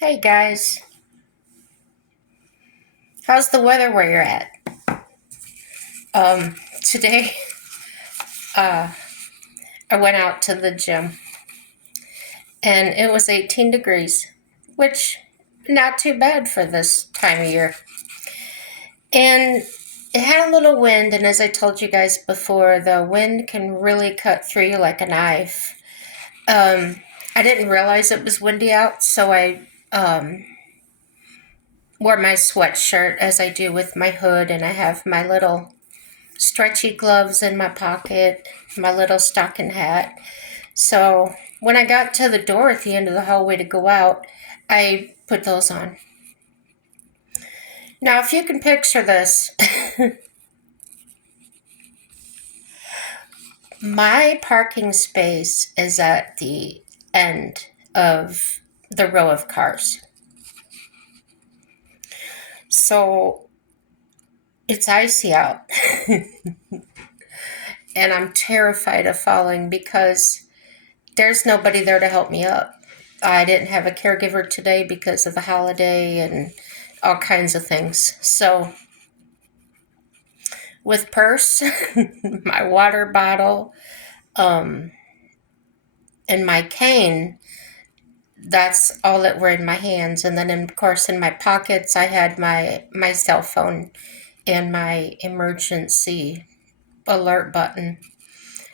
Hey guys, how's the weather where you're at? Today, uh, I went out to the gym and it was 18 degrees, which not too bad for this time of year. And it had a little wind, and as I told you guys before, the wind can really cut through you like a knife. Um, I didn't realize it was windy out, so I wore my sweatshirt as I do with my hood, and I have my little stretchy gloves in my pocket, my little stocking hat. So when I got to the door at the end of the hallway to go out, I put those on. Now, if you can picture this, my parking space is at the end of the row of cars. So it's icy out. And I'm terrified of falling because there's nobody there to help me up. I didn't have a caregiver today because of the holiday and all kinds of things. So, with purse, my water bottle, um, and my cane, that's all that were in my hands. And then, of course, in my pockets, I had my cell phone and my emergency alert button.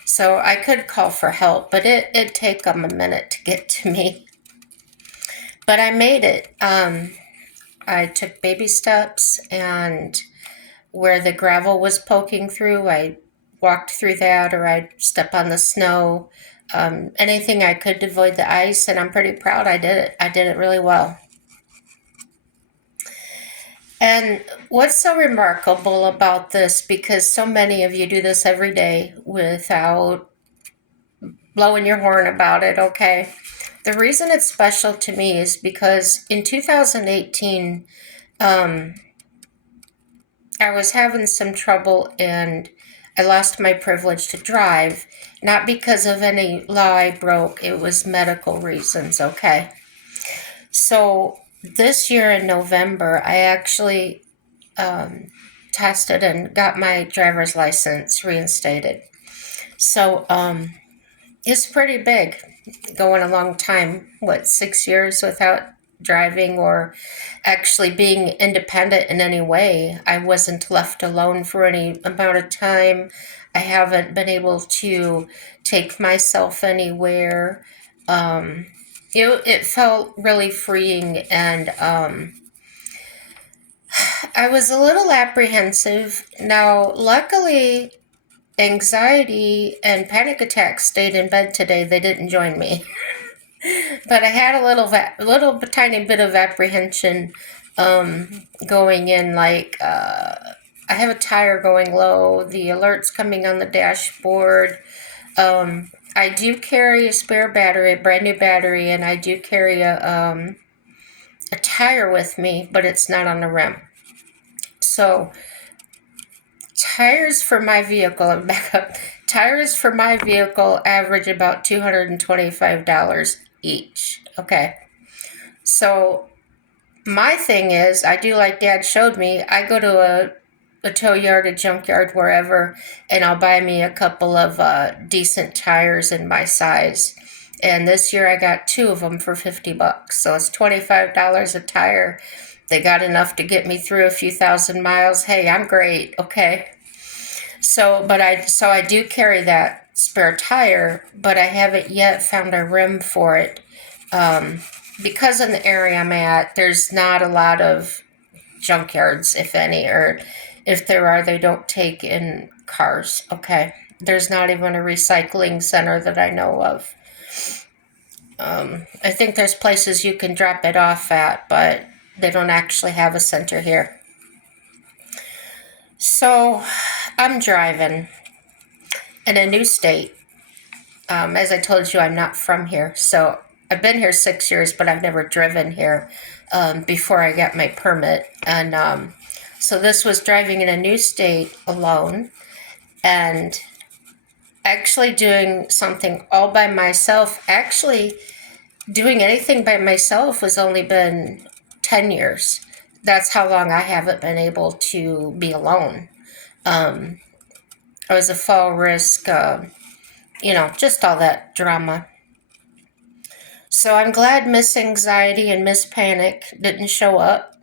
So I could call for help, but it'd take them a minute to get to me. But I made it. I took baby steps, and where the gravel was poking through, I walked through that, or I'd step on the snow. Anything I could to avoid the ice, and I'm pretty proud I did it. I did it really well. And what's so remarkable about this, because so many of you do this every day without blowing your horn about it, okay? The reason it's special to me is because in 2018, um, I was having some trouble and I lost my privilege to drive, not because of any law I broke, it was medical reasons, okay? So this year in November, I actually um, tested and got my driver's license reinstated. So it's pretty big, going a long time, what, 6 years without driving or actually being independent in any way. I wasn't left alone for any amount of time. I haven't been able to take myself anywhere. Um, it felt really freeing, and I was a little apprehensive. Now, luckily, anxiety and panic attacks stayed in bed today. They didn't join me. But I had a little tiny bit of apprehension going in. Like I have a tire going low. The alerts coming on the dashboard. I do carry a spare battery, a brand new battery, and I do carry a tire with me, but it's not on the rim. So tires for my vehicle, back up. Tires for my vehicle average about $225 each. Okay. So my thing is, I do like Dad showed me. I go to a tow yard, a junkyard, wherever, and I'll buy me a couple of decent tires in my size. And this year I got two of them for $50. So it's $25 a tire. They got enough to get me through a few thousand miles. Hey, I'm great. Okay. So I do carry that spare tire, but I haven't yet found a rim for it. Um, because in the area I'm at, there's not a lot of junkyards, if any, or if there are, they don't take in cars. Okay. There's not even a recycling center that I know of. I think there's places you can drop it off at, but they don't actually have a center here. So I'm driving in a new state. As I told you, I'm not from here. So I've been here 6 years, but I've never driven here before I got my permit. And so this was driving in a new state alone and actually doing something all by myself. Actually, doing anything by myself has only been 10 years. That's how long I haven't been able to be alone. Um, I was a fall risk, just all that drama. So I'm glad Miss Anxiety and Miss Panic didn't show up.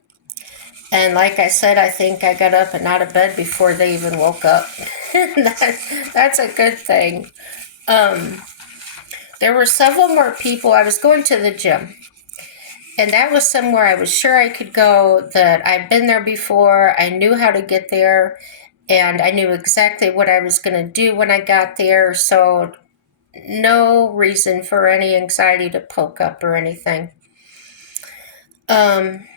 And like I said, I think I got up and out of bed before they even woke up. That's a good thing. Um, there were several more people. I was going to the gym, and that was somewhere I was sure I could go, that I've been there before. I knew how to get there, and I knew exactly what I was going to do when I got there. So no reason for any anxiety to poke up or anything. Um,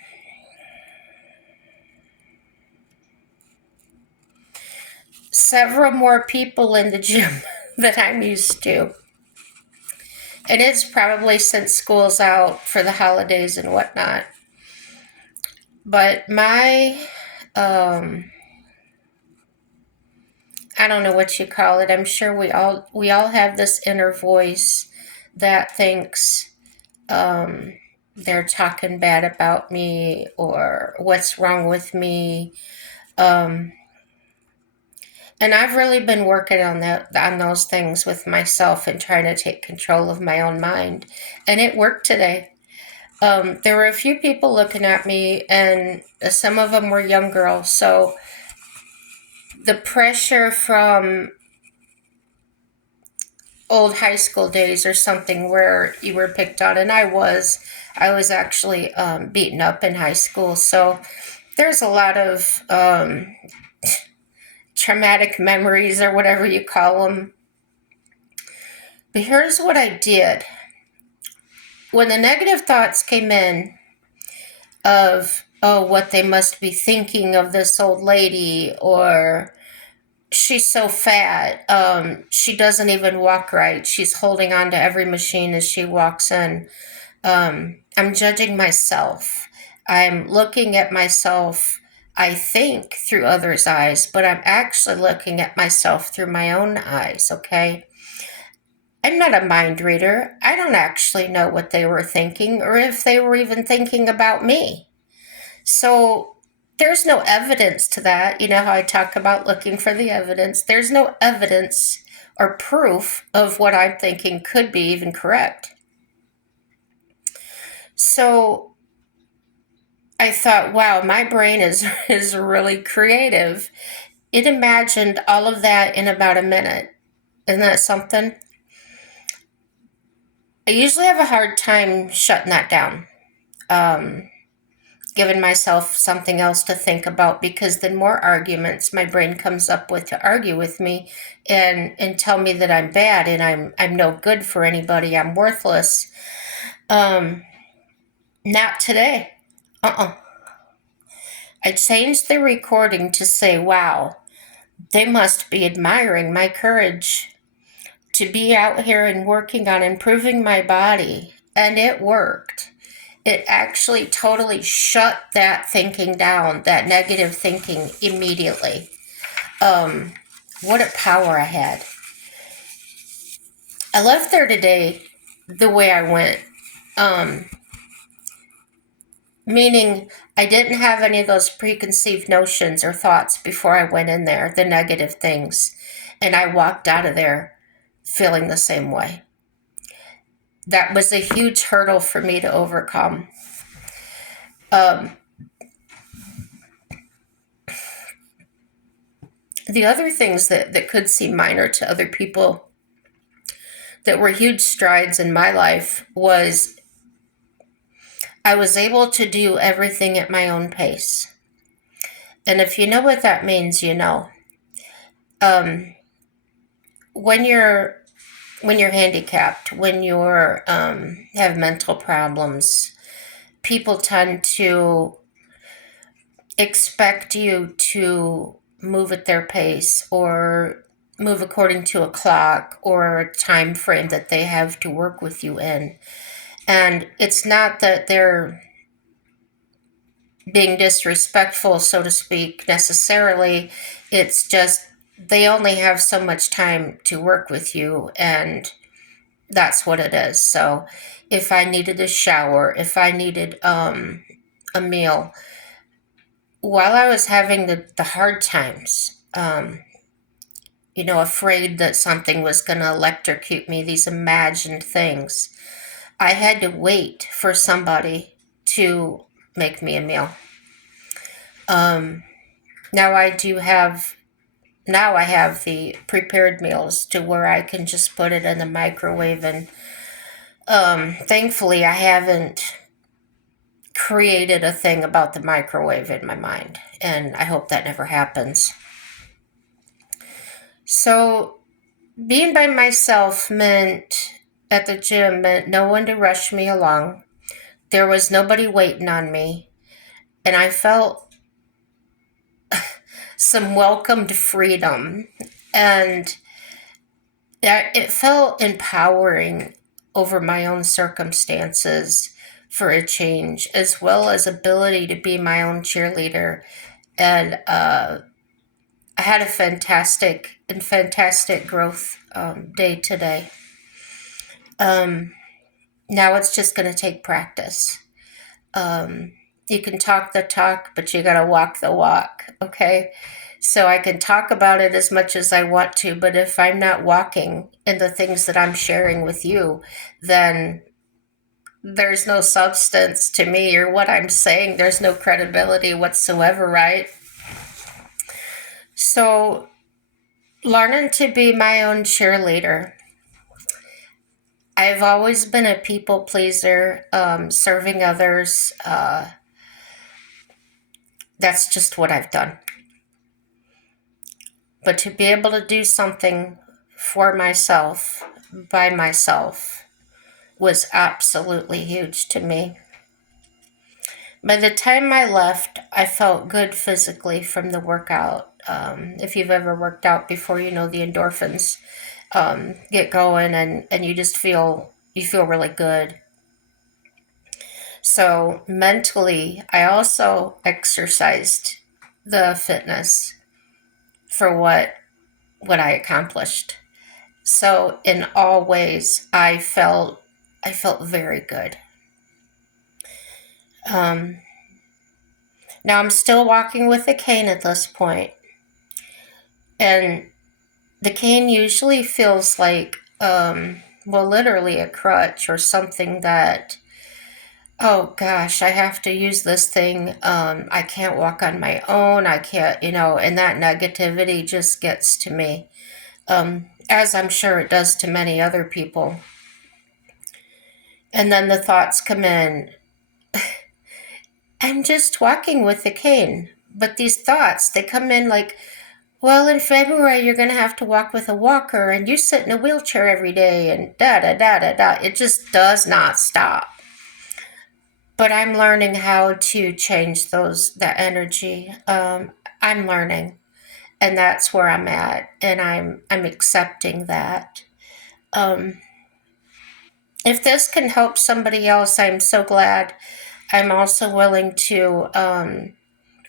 Several more people in the gym than I'm used to. And it's probably since school's out for the holidays and whatnot. But um, I don't know what you call it. I'm sure we all have this inner voice that thinks they're talking bad about me or what's wrong with me. Um, and I've really been working on those things with myself and trying to take control of my own mind. And it worked today. There were a few people looking at me, and some of them were young girls. So the pressure from old high school days or something where you were picked on, and I was actually beaten up in high school. So there's a lot of traumatic memories or whatever you call them. But here's what I did. When the negative thoughts came in of, oh, what they must be thinking of this old lady, or she's so fat, she doesn't even walk right, she's holding on to every machine as she walks in. I'm judging myself. I'm looking at myself, I think, through others' eyes, but I'm actually looking at myself through my own eyes, okay? I'm not a mind reader. I don't actually know what they were thinking or if they were even thinking about me. So there's no evidence to that. You know how I talk about looking for the evidence? There's no evidence or proof of what I'm thinking could be even correct. So I thought, wow, my brain is really creative. It imagined all of that in about a minute. Isn't that something? I usually have a hard time shutting that down. Um, Giving myself something else to think about, because then more arguments my brain comes up with to argue with me and tell me that I'm bad and I'm no good for anybody. I'm worthless. Um, Not today. Uh-uh. I changed the recording to say, wow, they must be admiring my courage to be out here and working on improving my body. And it worked. It actually totally shut that thinking down, that negative thinking, immediately. Um, what a power I had. I left there today the way I went. Um, Meaning I didn't have any of those preconceived notions or thoughts before I went in there, the negative things. And I walked out of there feeling the same way. That was a huge hurdle for me to overcome. Um, the other things that could seem minor to other people that were huge strides in my life was I was able to do everything at my own pace. And if you know what that means, you know. Um, when you're handicapped, when you're have mental problems, people tend to expect you to move at their pace or move according to a clock or a time frame that they have to work with you in. And it's not that they're being disrespectful, so to speak, necessarily. It's just they only have so much time to work with you, and That's what it is. So if I needed a shower, if I needed a meal, while I was having the hard times, afraid that something was going to electrocute me, these imagined things, I had to wait for somebody to make me a meal. Um, now I do have Now I have the prepared meals to where I can just put it in the microwave, and thankfully I haven't created a thing about the microwave in my mind, and I hope that never happens. So being by myself meant at the gym meant no one to rush me along. There was nobody waiting on me, and I felt some welcomed freedom, and it felt empowering over my own circumstances for a change, as well as ability to be my own cheerleader. And I had a fantastic growth day today. Um, Now it's just going to take practice. You can talk the talk, but you got to walk the walk. Okay. So I can talk about it as much as I want to, but if I'm not walking in the things that I'm sharing with you, then there's no substance to me or what I'm saying. There's no credibility whatsoever, right? So learning to be my own cheerleader. I've always been a people pleaser, serving others. That's just what I've done. But to be able to do something for myself, by myself, was absolutely huge to me. By the time I left, I felt good physically from the workout. If you've ever worked out before, you know the endorphins get going, and you feel really good. So mentally, I also exercised the fitness for what I accomplished. So in all ways, I felt very good. Um, Now I'm still walking with a cane at this point, and the cane usually feels like, well, literally a crutch or something that, oh gosh, I have to use this thing. I can't walk on my own. I can't, and that negativity just gets to me, as I'm sure it does to many other people. And then the thoughts come in, I'm just walking with a cane. But these thoughts, they come in like, well, in February, you're going to have to walk with a walker, and you sit in a wheelchair every day, and da da da da da. It just does not stop. But I'm learning how to change that energy. I'm learning, and that's where I'm at, and I'm accepting that. Um, if this can help somebody else, I'm so glad. I'm also willing to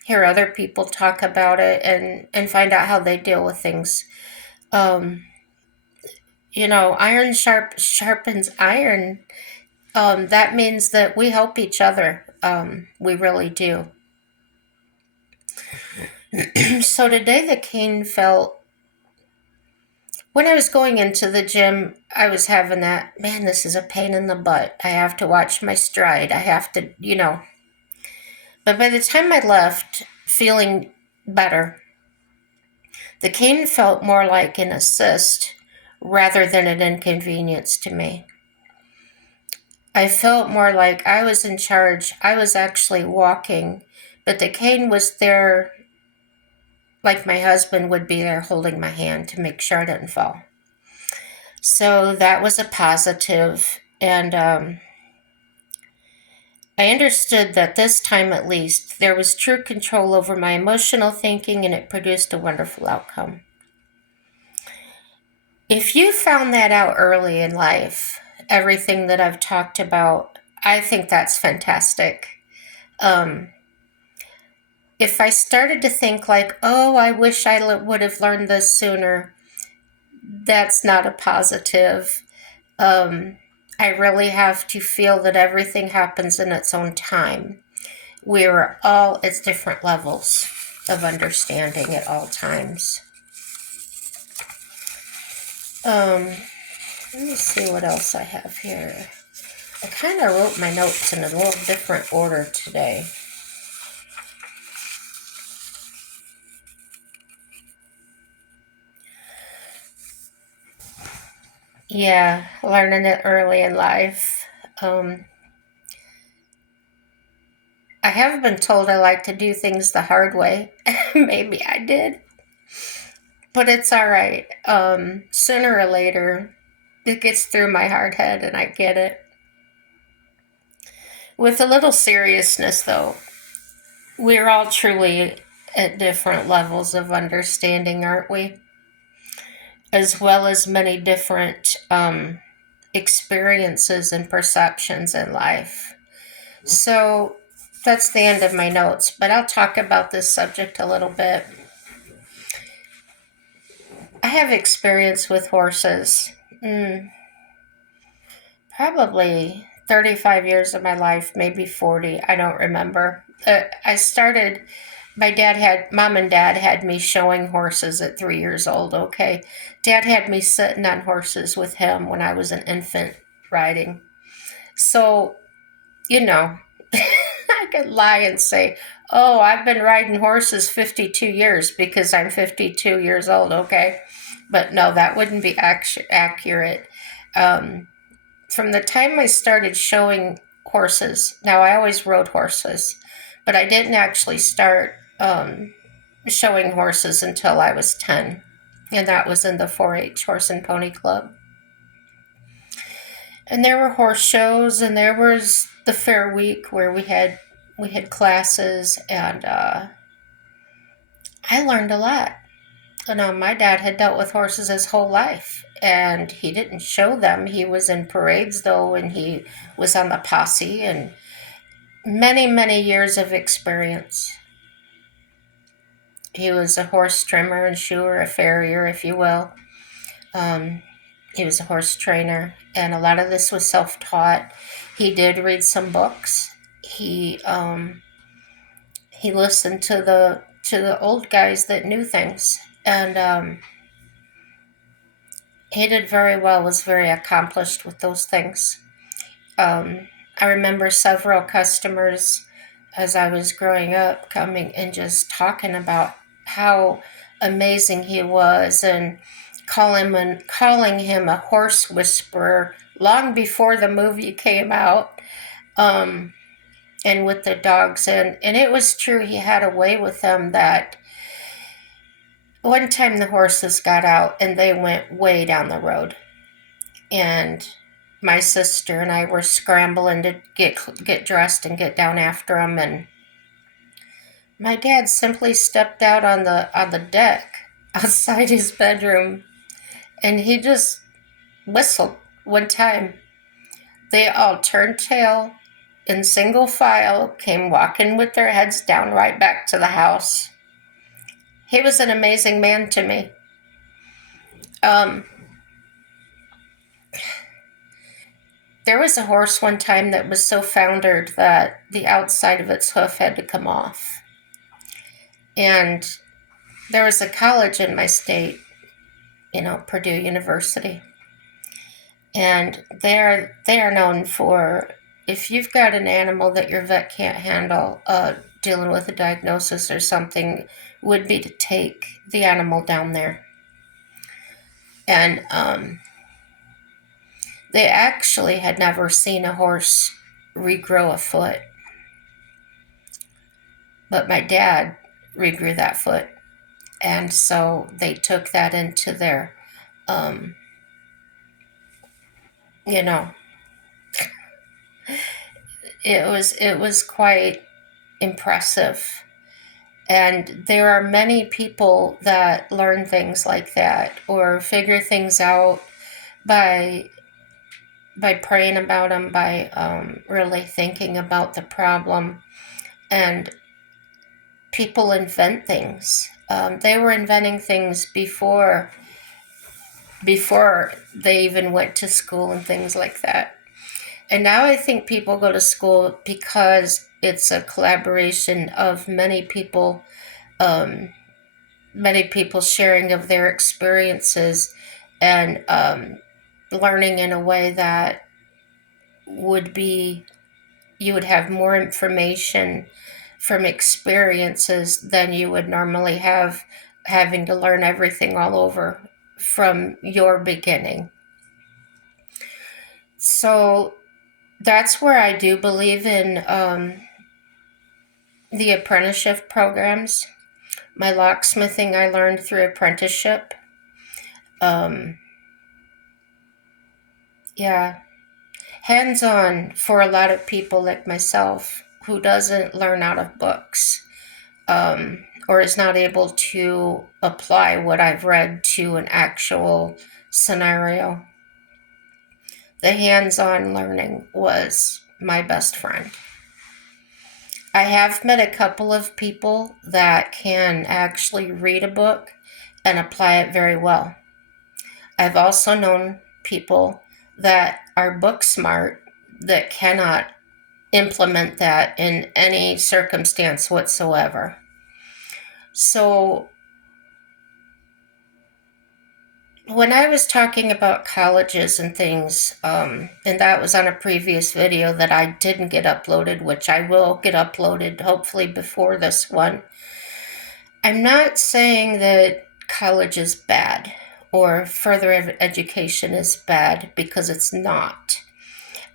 hear other people talk about it, and find out how they deal with things. Um, Iron sharpens iron. That means that we help each other. We really do. So today the cane felt, when I was going into the gym, I was having that, man, this is a pain in the butt. I have to watch my stride. I have to. But by the time I left feeling better, the cane felt more like an assist rather than an inconvenience to me. I felt more like I was in charge. I was actually walking, but the cane was there like my husband would be there holding my hand to make sure I didn't fall. So that was a positive, and I understood that this time at least there was true control over my emotional thinking, and it produced a wonderful outcome. If you found that out early in life, everything that I've talked about, I think that's fantastic. Um, if I started to think like, oh, I wish I would have learned this sooner, that's not a positive. I really have to feel that everything happens in its own time. We're all at different levels of understanding at all times. Let me see what else I have here. I kind of wrote my notes in a little different order today. Yeah, learning it early in life. I have been told I like to do things the hard way. Maybe I did, but it's all right. Sooner or later, it gets through my hard head and I get it. With a little seriousness, though, we're all truly at different levels of understanding, aren't we? As well as many different experiences and perceptions in life. So that's the end of my notes, but I'll talk about this subject a little bit. I have experience with horses. Probably 35 years of my life, maybe 40. I don't remember. I started, mom and dad had me showing horses at 3 years old, okay? Dad had me sitting on horses with him when I was an infant riding. So, you know, I could lie and say, oh, I've been riding horses 52 years because I'm 52 years old, okay? But no, that wouldn't be accurate. Um, from the time I started showing horses, now I always rode horses, but I didn't actually start showing horses until I was 10. And that was in the 4 H Horse and Pony Club. And there were horse shows, and there was the fair week where we had classes, and I learned a lot. My dad had dealt with horses his whole life, and he didn't show them. He was in parades though, and he was on the posse, and many, many years of experience. He was a horse trimmer and shoer, a farrier, if you will. Um, he was a horse trainer, and a lot of this was self-taught. He did read some books. He listened to the old guys that knew things, and he did very well. Was very accomplished with those things. I remember several customers as I was growing up coming and just talking about how amazing he was and calling him a horse whisperer long before the movie came out. Um, and with the dogs, and it was true. He had a way with them that one time the horses got out and they went way down the road, and my sister and I were scrambling to get dressed and get down after them, and my dad simply stepped out on the deck outside his bedroom, and he just whistled one time. They all turned tail in single file, came walking with their heads down right back to the house. He was an amazing man to me. Um, there was a horse one time that was so foundered that the outside of its hoof had to come off. And there was a college in my state, Purdue University. And they are known for, if you've got an animal that your vet can't handle, dealing with a diagnosis or something, would be to take the animal down there. And they actually had never seen a horse regrow a foot. But my dad regrew that foot. And so they took that into their, um, you know, it was quite impressive. And there are many people that learn things like that or figure things out by praying about them, by really thinking about the problem. And people invent things. They were inventing things before before they even went to school and things like that. And now I think people go to school because it's a collaboration of um, many people sharing of their experiences and learning in a way that would be, you would have more information from experiences than you would normally have having to learn everything all over from your beginning. So that's where I do believe in the apprenticeship programs. My locksmithing I learned through apprenticeship. Um, yeah, hands on for a lot of people like myself who doesn't learn out of books, or is not able to apply what I've read to an actual scenario. The hands on learning was my best friend. I have met a couple of people that can actually read a book and apply it very well. I've also known people that are book smart that cannot implement that in any circumstance whatsoever. So, when I was talking about colleges and things, and that was on a previous video that I didn't get uploaded, which I will get uploaded hopefully before this one, I'm not saying that college is bad or further education is bad, because it's not.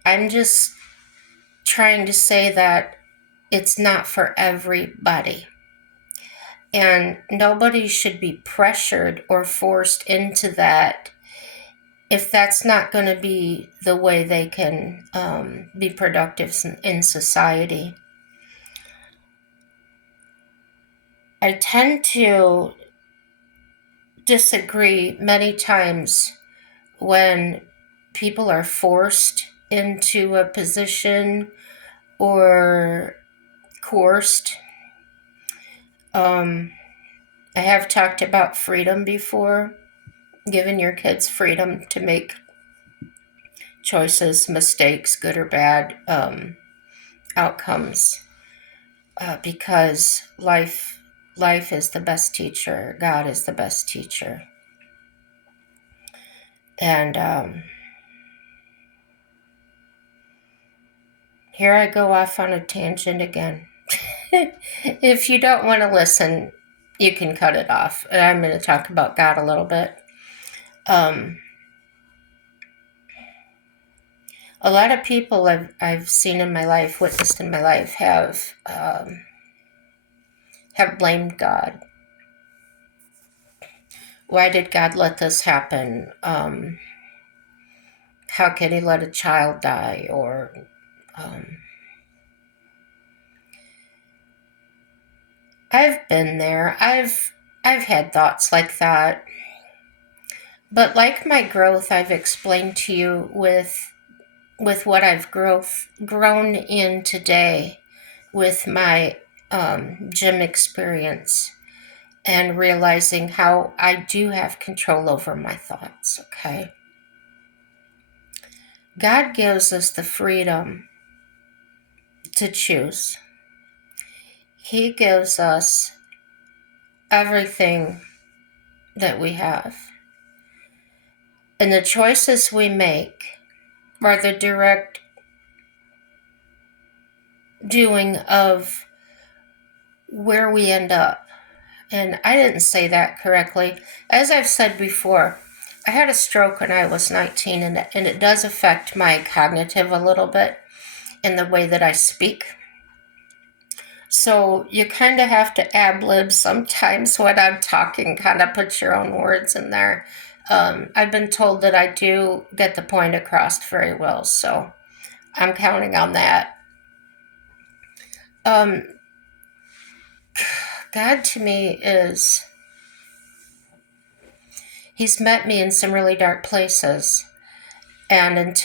I'm just trying to say that it's not for everybody. And nobody should be pressured or forced into that if that's not going to be the way they can be productive in society. I tend to disagree many times when people are forced into a position or coerced. I have talked about freedom before, giving your kids freedom to make choices, mistakes, good or bad, outcomes, because life is the best teacher. God is the best teacher. And here I go off on a tangent again. If you don't want to listen, you can cut it off. And I'm going to talk about God a little bit. A lot of people I've seen in my life, witnessed in my life, have blamed God. Why did God let this happen? How can He let a child die? Or I've been there. I've had thoughts like that. But like my growth, I've explained to you with what I've grown in today with my gym experience, and realizing how I do have control over my thoughts, okay? God gives us the freedom to choose. He gives us everything that we have. And the choices we make are the direct doing of where we end up. And I didn't say that correctly. As I've said before, I had a stroke when I was 19, and it does affect my cognitive a little bit in the way that I speak. So you kind of have to ad-lib sometimes when I'm talking, kind of put your own words in there. I've been told that I do get the point across very well, so I'm counting on that. God to me He's met me in some really dark places. And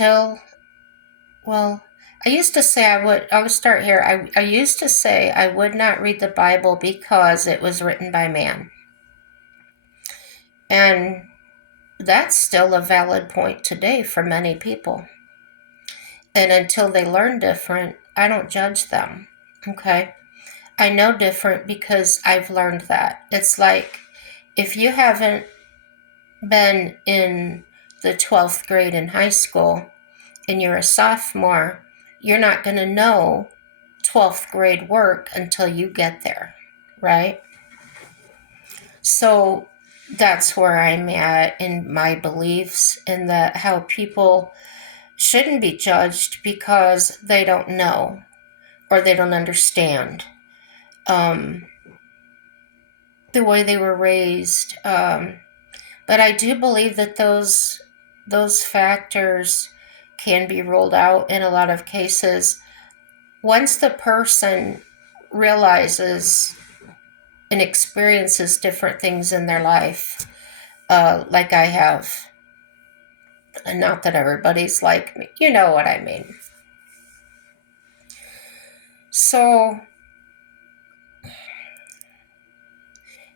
I used to say I would start here. I used to say I would not read the Bible because it was written by man. And That's still a valid point today for many people. And until they learn different, I don't judge them. Okay? I know different because I've learned that. It's like if you haven't been in the 12th grade in high school and you're a sophomore, you're not going to know 12th grade work until you get there, right? So that's where I'm at in my beliefs, in that how people shouldn't be judged because they don't know or they don't understand the way they were raised. But I do believe that those factors can be ruled out in a lot of cases once the person realizes and experiences different things in their life, like I have. And not that everybody's like me, you know what I mean. So,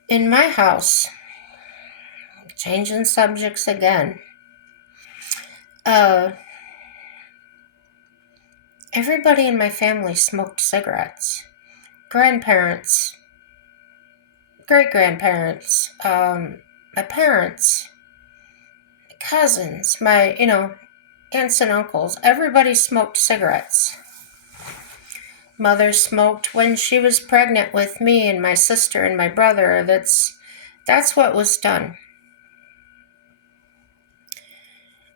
in my house, changing subjects again, uh, everybody in my family smoked cigarettes. Grandparents, great grandparents, my parents, cousins, my, aunts and uncles, everybody smoked cigarettes. Mother smoked when she was pregnant with me and my sister and my brother. That's what was done.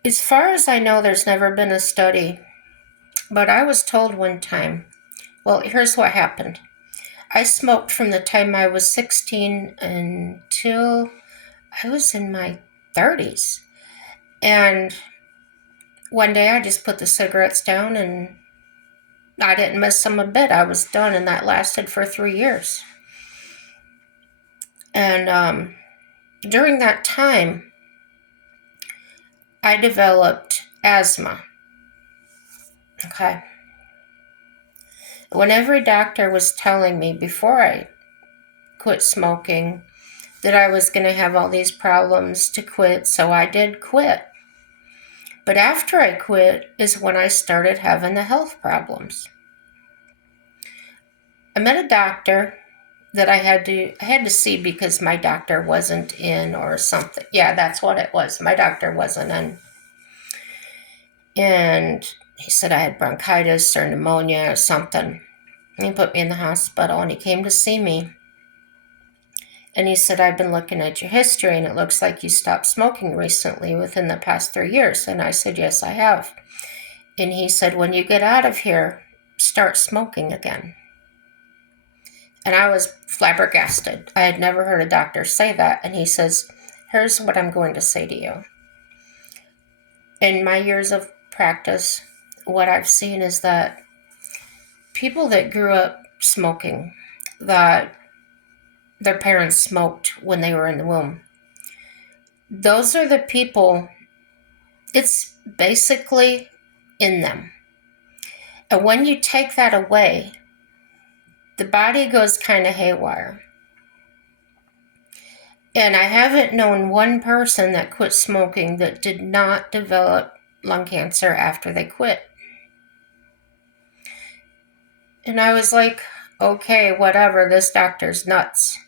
As far as I know, there's never been a study, but I was told one time, well, here's what happened. I smoked from the time I was 16 until I was in my 30s. And one day I just put the cigarettes down and I didn't miss them a bit. I was done, and that lasted for 3 years. And during that time, I developed asthma. Okay. When every doctor was telling me before I quit smoking that I was going to have all these problems to quit, so I did quit. But after I quit is when I started having the health problems. I met a doctor that I had to see because my doctor wasn't in or something. Yeah, that's what it was. My doctor wasn't in. And he said I had bronchitis or pneumonia or something. And he put me in the hospital and he came to see me. And he said, I've been looking at your history and it looks like you stopped smoking recently within the past 3 years. And I said, yes, I have. And he said, when you get out of here, start smoking again. And I was flabbergasted. I had never heard a doctor say that. And he says, here's what I'm going to say to you. In my years of practice, what I've seen is that people that grew up smoking, that their parents smoked when they were in the womb, those are the people, it's basically in them. And when you take that away, the body goes kind of haywire. And I haven't known one person that quit smoking that did not develop lung cancer after they quit. And I was like, okay, whatever, this doctor's nuts.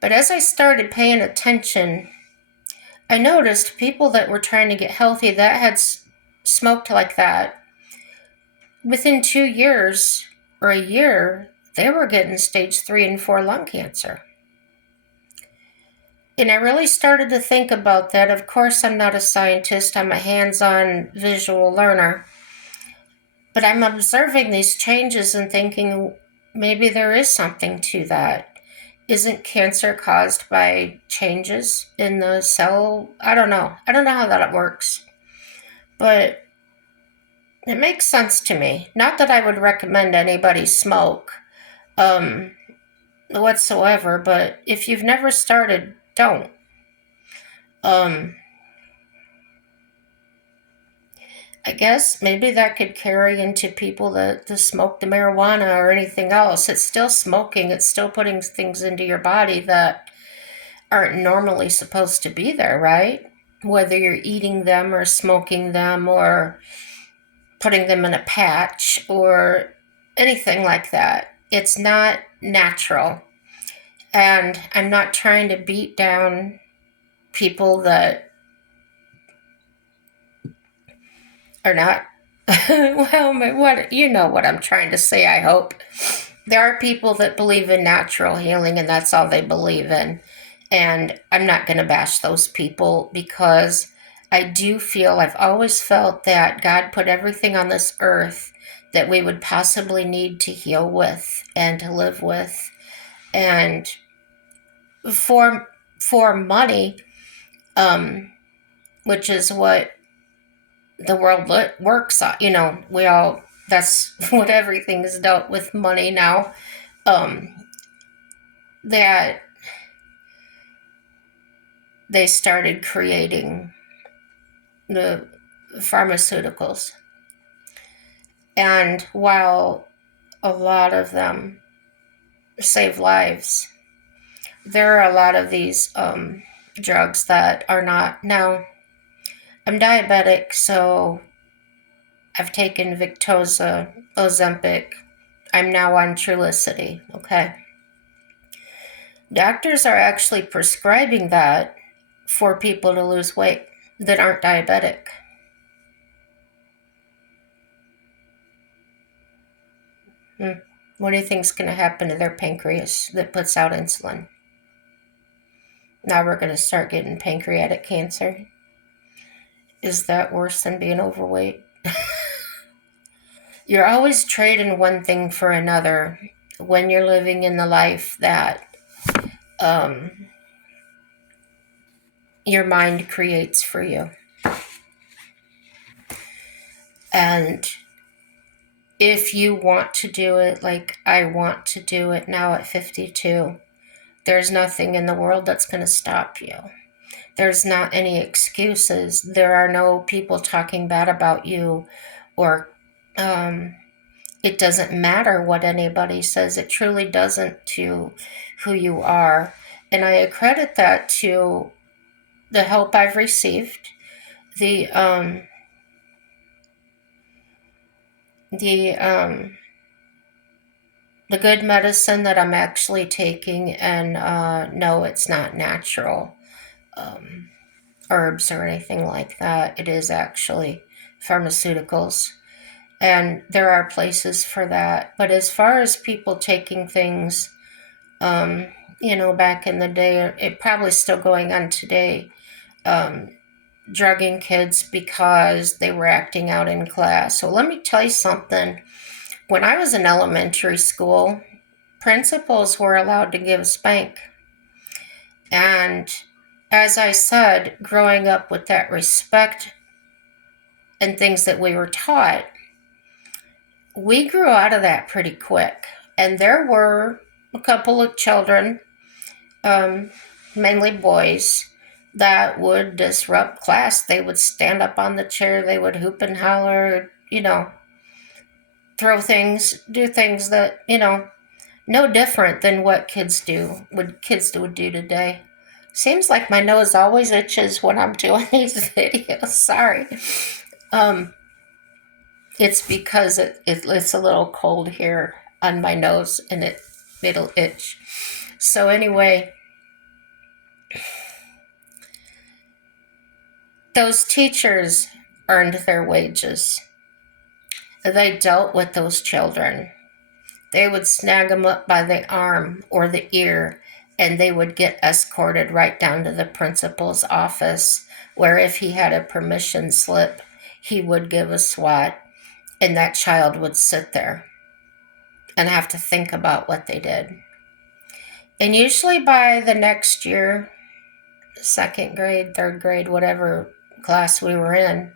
But as I started paying attention, I noticed people that were trying to get healthy that had smoked like that, within 2 years or a year, they were getting stage 3 and 4 lung cancer. And I really started to think about that. Of course, I'm not a scientist. I'm a hands-on visual learner. But I'm observing these changes and thinking maybe there is something to that. Isn't cancer caused by changes in the cell? I don't know. I don't know how that works. But it makes sense to me. Not that I would recommend anybody smoke whatsoever, but if you've never started, don't. I guess maybe that could carry into people that smoke the marijuana or anything else. It's still smoking. It's still putting things into your body that aren't normally supposed to be there, right? whether you're eating them or smoking them or putting them in a patch or anything like that. It's not natural. And I'm not trying to beat down people that are not. Well, what you know what I'm trying to say, I hope. There are people that believe in natural healing and that's all they believe in. And I'm not going to bash those people because I do feel, I've always felt that God put everything on this earth that we would possibly need to heal with and to live with. And for money, which is what the world works on, we all, that's what everything is dealt with, money now. Um, that they started creating the pharmaceuticals. And while a lot of them save lives, there are a lot of these drugs that are not. Now, I'm diabetic, so I've taken Victoza, Ozempic. I'm now on Trulicity, okay? Doctors are actually prescribing that for people to lose weight that aren't diabetic. What do you think is going to happen to their pancreas that puts out insulin? Now we're going to start getting pancreatic cancer. Is that worse than being overweight? You're always trading one thing for another when you're living in the life that your mind creates for you. And if you want to do it like I want to do it now at 52, there's nothing in the world that's going to stop you. There's not any excuses. There are no people talking bad about you, or it doesn't matter what anybody says. It truly doesn't to who you are. And I accredit that to the help I've received, the the um, the good medicine that I'm actually taking, and no, it's not natural herbs or anything like that. It is actually pharmaceuticals. And there are places for that. But as far as people taking things, back in the day, it probably still going on today, drugging kids because they were acting out in class. So let me tell you something. When I was in elementary school, principals were allowed to give a spank. And as I said, growing up with that respect and things that we were taught, we grew out of that pretty quick. And there were a couple of children, mainly boys, that would disrupt class. They would stand up on the chair, they would hoop and holler, throw things, do things that, no different than what kids would do today. Seems like my nose always itches when I'm doing these videos. Sorry. It's because it's a little cold here on my nose and it'll itch. So anyway, those teachers earned their wages. They dealt with those children. They would snag them up by the arm or the ear, and they would get escorted right down to the principal's office, where if he had a permission slip, he would give a swat, and that child would sit there and have to think about what they did. And usually by the next year, second grade, third grade, whatever class we were in,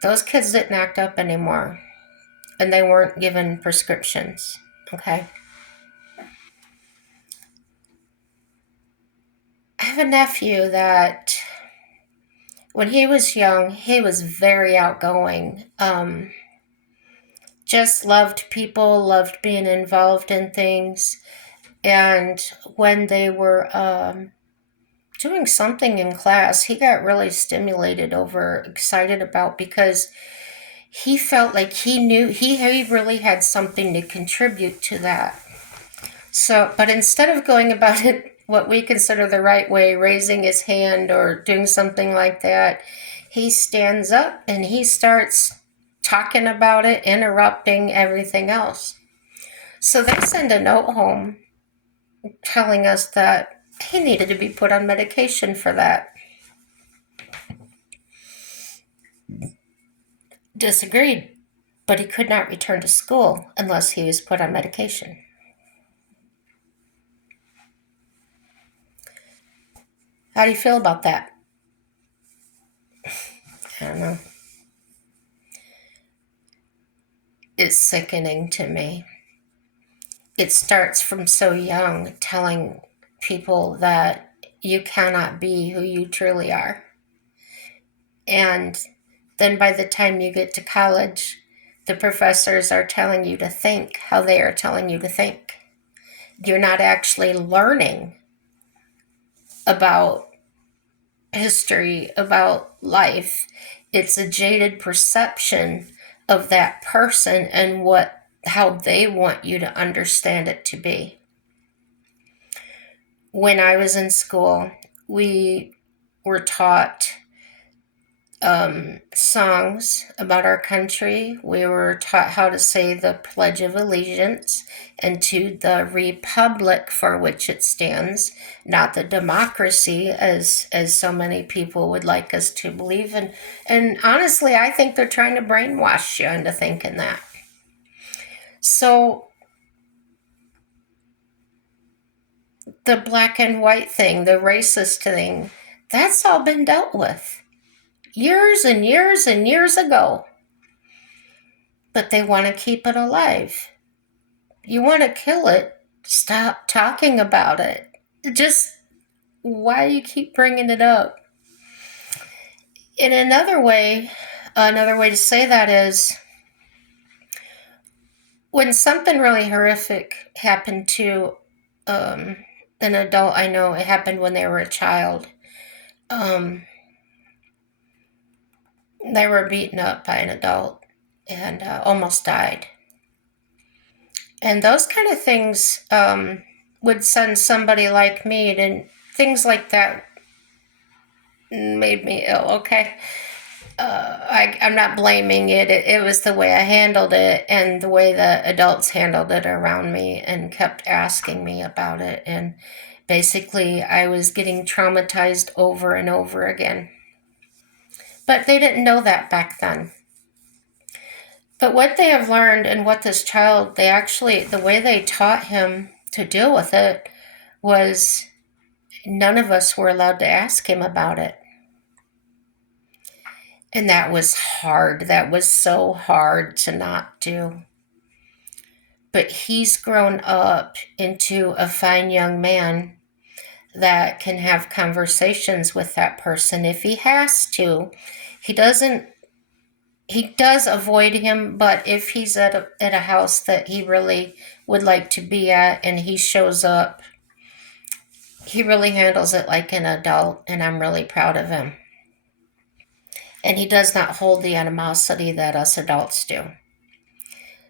those kids didn't act up anymore, and they weren't given prescriptions, okay? I have a nephew that when he was young, he was very outgoing. Just loved people, loved being involved in things. And when they were doing something in class he got really stimulated over, excited about, because he felt like he knew he really had something to contribute to that. So, but instead of going about it what we consider the right way, raising his hand or doing something like that, he stands up and he starts talking about it, interrupting everything else. So they send a note home telling us that he needed to be put on medication for that. Disagreed, but he could not return to school unless he was put on medication. How do you feel about that? I don't know. It's sickening to me. It starts from so young, telling people that you cannot be who you truly are. And then by the time you get to college, the professors are telling you to think how they are telling you to think. You're not actually learning about history, about life. It's a jaded perception of that person and how they want you to understand it to be. When I was in school, we were taught songs about our country. We were taught how to say the Pledge of Allegiance and to the republic for which it stands, not the democracy as so many people would like us to believe. And honestly, I think they're trying to brainwash you into thinking that. So the black and white thing, the racist thing, that's all been dealt with years and years and years ago. But they want to keep it alive. You want to kill it, stop talking about it. Just why do you keep bringing it up? In another way to say that is when something really horrific happened to an adult. I know it happened when they were a child. Um, they were beaten up by an adult and almost died. And those kind of things would send somebody like me to things like that made me ill. Okay, I'm not blaming it. It was the way I handled it and the way the adults handled it around me and kept asking me about it. And basically, I was getting traumatized over and over again. But they didn't know that back then. But what they have learned and what this child, the way they taught him to deal with it was none of us were allowed to ask him about it. And that was hard. That was so hard to not do. But he's grown up into a fine young man that can have conversations with that person if he has to. He doesn't he does avoid him, but if he's at a house that he really would like to be at and he shows up, he really handles it like an adult, and I'm really proud of him. And he does not hold the animosity that us adults do.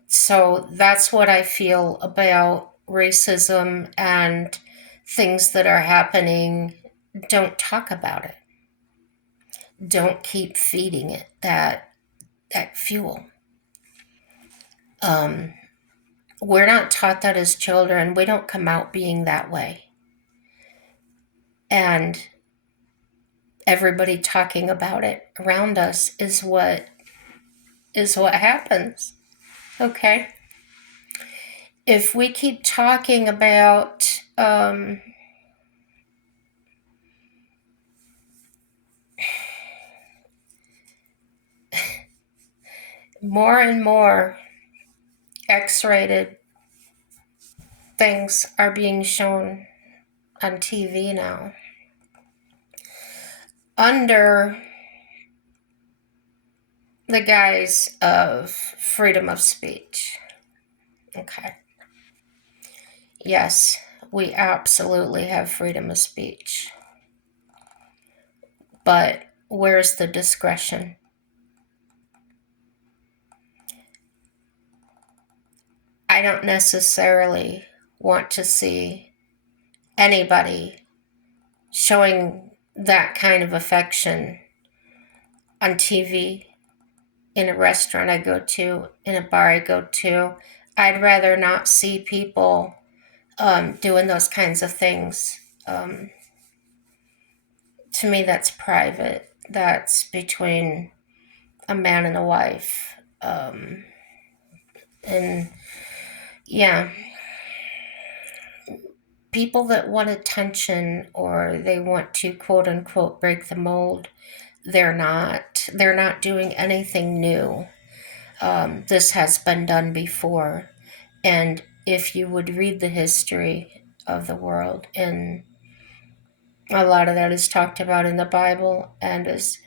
So that's what I feel about racism and things that are happening. Don't talk about it. Don't keep feeding it that fuel. Um, we're not taught that as children. We don't come out being that way. And everybody talking about it around us is what happens. Okay? If we keep talking about more and more X-rated things are being shown on TV now under the guise of freedom of speech. Okay. Yes, we absolutely have freedom of speech. but where's the discretion? I don't necessarily want to see anybody showing that kind of affection on TV, in a restaurant I go to, in a bar I go to. I'd rather not see people doing those kinds of things. To me, that's private. That's between a man and a wife. And yeah, people that want attention or they want to quote unquote break the mold, they're not. They're not doing anything new. This has been done before. And if you would read the history of the world, and a lot of that is talked about in the Bible, and as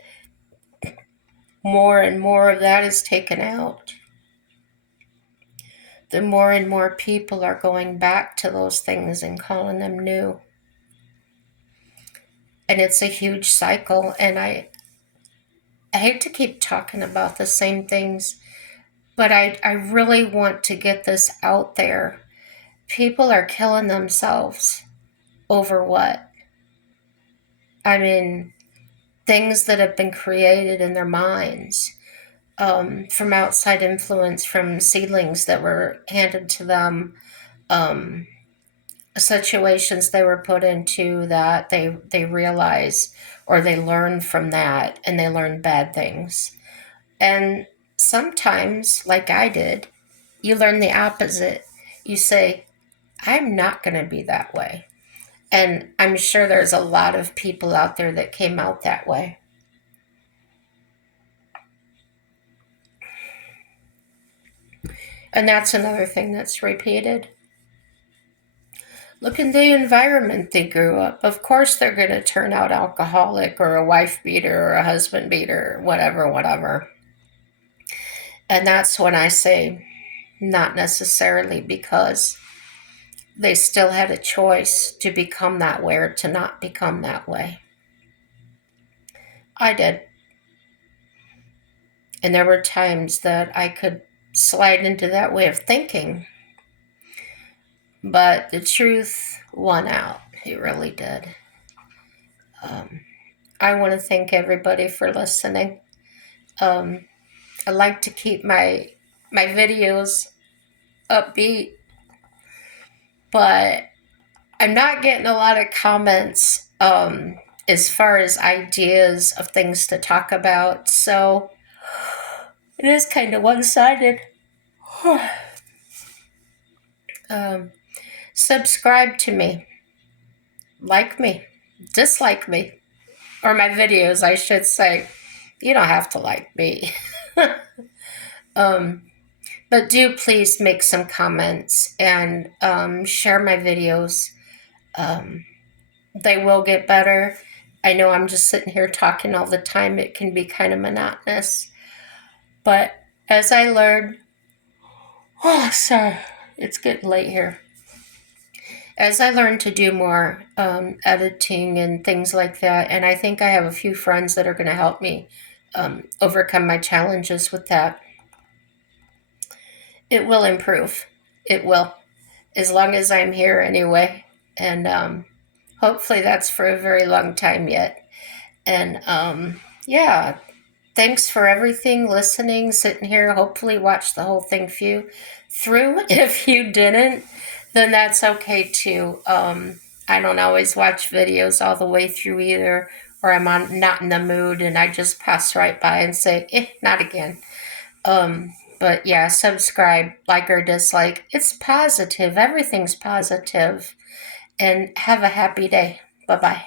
more and more of that is taken out, the more and more people are going back to those things and calling them new. And it's a huge cycle. And I hate to keep talking about the same things, but I really want to get this out there. People are killing themselves over what? I mean, things that have been created in their minds, from outside influence, from seedlings that were handed to them, um, situations they were put into that they realize or they learn from that, and they learn bad things. And sometimes, like I did, you learn the opposite. You say, I'm not going to be that way. And I'm sure there's a lot of people out there that came out that way. And that's another thing that's repeated. Look in the environment they grew up. Of course, they're going to turn out alcoholic or a wife beater or a husband beater, whatever, whatever. And that's when I say, not necessarily, because they still had a choice to become that way or to not become that way. I did. And there were times that I could slide into that way of thinking. But the truth won out. It really did. I want to thank everybody for listening. Um, I like to keep my videos upbeat, but I'm not getting a lot of comments as far as ideas of things to talk about. So it is kind of one-sided. Subscribe to me, like me, dislike me, or my videos, I should say. You don't have to like me. But do please make some comments and share my videos. They will get better. I know I'm just sitting here talking all the time. It can be kind of monotonous. But as I learn, oh, sorry, it's getting late here. As I learn to do more editing and things like that, and I think I have a few friends that are going to help me overcome my challenges with that, it will improve. It will, as long as I'm here anyway. And hopefully that's for a very long time yet. And yeah, thanks for everything, listening, sitting here. Hopefully watch the whole thing through. If you didn't, then that's okay too. I don't always watch videos all the way through either, or I'm not in the mood and I just pass right by and say, not again. But yeah, subscribe, like or dislike. It's positive. Everything's positive. And have a happy day. Bye-bye.